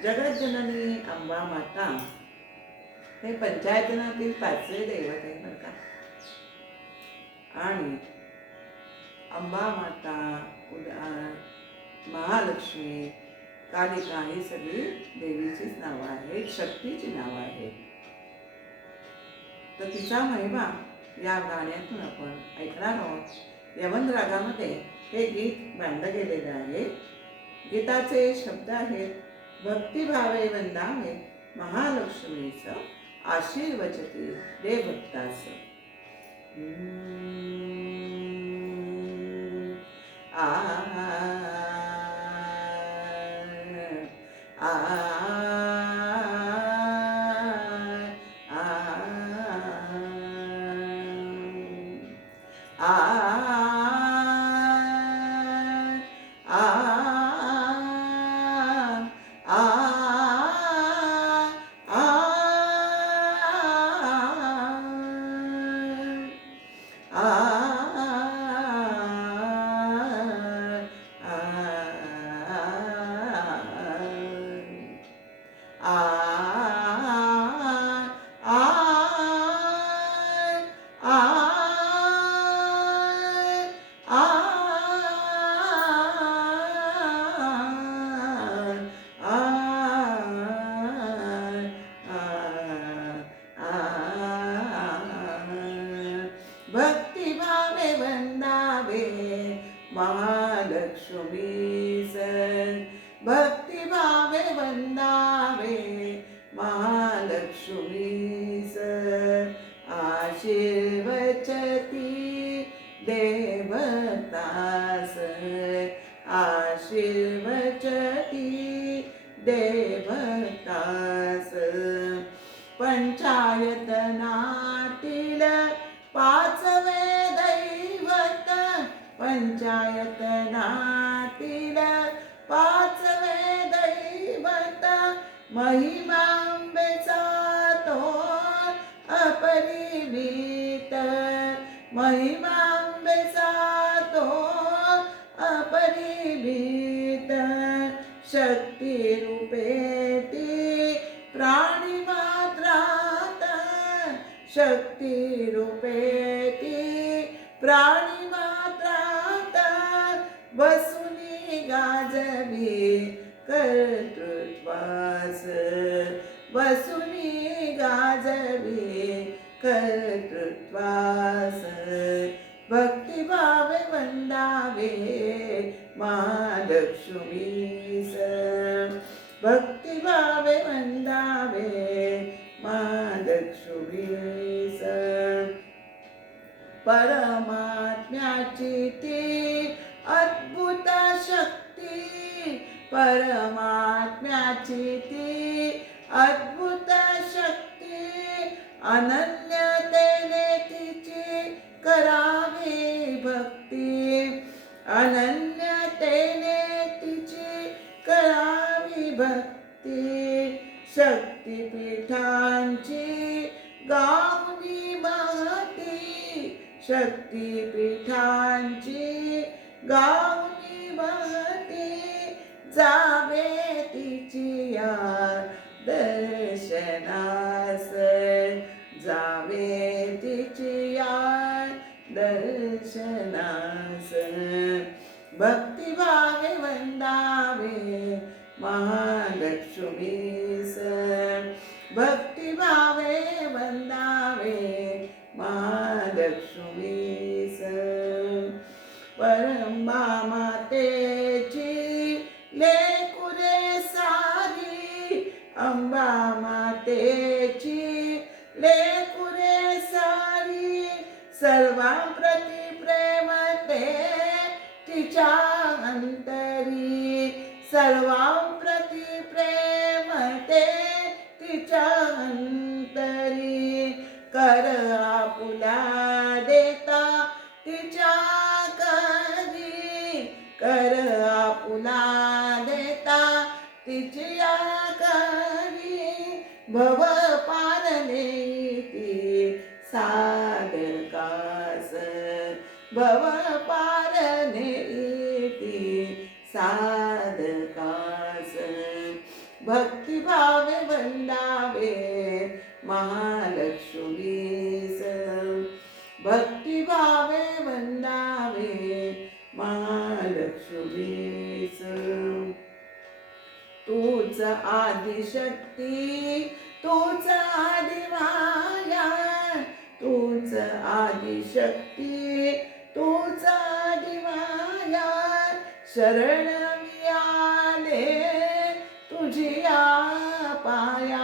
जगज्जननी अंबा माता. हे पंचायतनातील पाचवे दैवत आहे बरं का. आणि अंबा माता उदा महालक्ष्मी कालिका ही सगळी देवीचीच नावं आहेत शक्तीची नावं आहेत. तर तिचा महिमा या गाण्यातून आपण ऐकणार आहोत. यवन रागामध्ये हे गीत बांधलं गेलेलं आहे. गीताचे शब्द आहेत भक्तिभावे वंदावे महालक्ष्मीचं आशीर्वचती देवभक्तास आ आ भक्तिभावे वंदावे महालक्ष्मी सन् भक्तिभावे वन्दावे महालक्ष्मी सन् आशीर्वचती देवतास आशीर्वचति देवतास पञ्चायतनातिल पाचवे दैवत पञ्चायत महिमांबेचा तो अपरिमित शक्ती रूपे प्राणी मात्रात शक्ती रूपे प्राणी मात्रात बसुनी गाजवी कर्तृत्वास बसुनी कर्तृत्वास भक्तिभावे वंदावे महालक्ष्मीस भक्तिभावे वंदावे महालक्ष्मीस परमात्म्याची ती अद्भुत शक्ती परमात्म्याची ती अद्भुत शक्ती अनंत भक्ती अनन्यतेने तिची करावी भक्ती. शक्तीपीठांची गावनी महती. शक्तीपीठांची गावनी महती. जावे तिची या दर्शना अंबा मातेची लेकुरे सारी सर्वांप्रती प्रेमते तिच्या अंतरी. सर्वांप्रती प्रेमते तिच्या अंतरी. कर आपुला देता तिच्या करी कर आपुला देता तिच्या कर भव पारले ती कास भव पारणे ती साधकास भक्तिभावे वंदावे महालक्ष्मीस भक्तिभावे वंदावे महालक्ष्मीस तूच आदिशक्ती शक्ती तुझा दिवाया शरण मी आले तुझिया पाया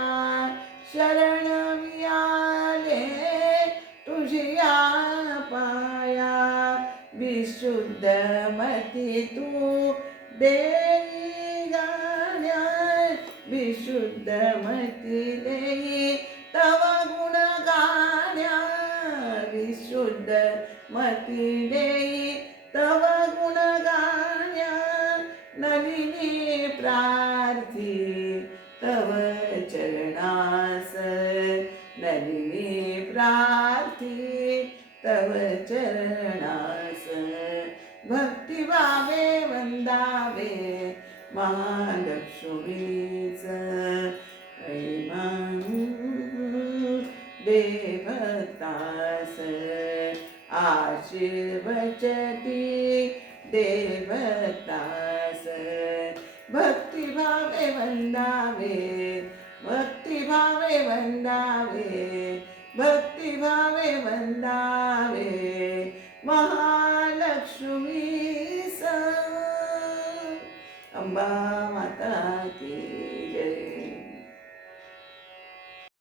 शरण मी आले तुझिया पाया विशुद्ध मती तू देई गाण्या विशुद्ध मती देई मती देई तव गुणगान्या नलिनी प्रार्थी तव चरणास नलिनी प्रार्थी तव चरणास भक्तिभावे वंदावे महालक्ष्मीच देवतास आशीर्वचती देवतास भक्तिभावे वंदावे भक्तिभावे वंदावे भक्तिभावे वंदावे महालक्ष्मी स. अंबा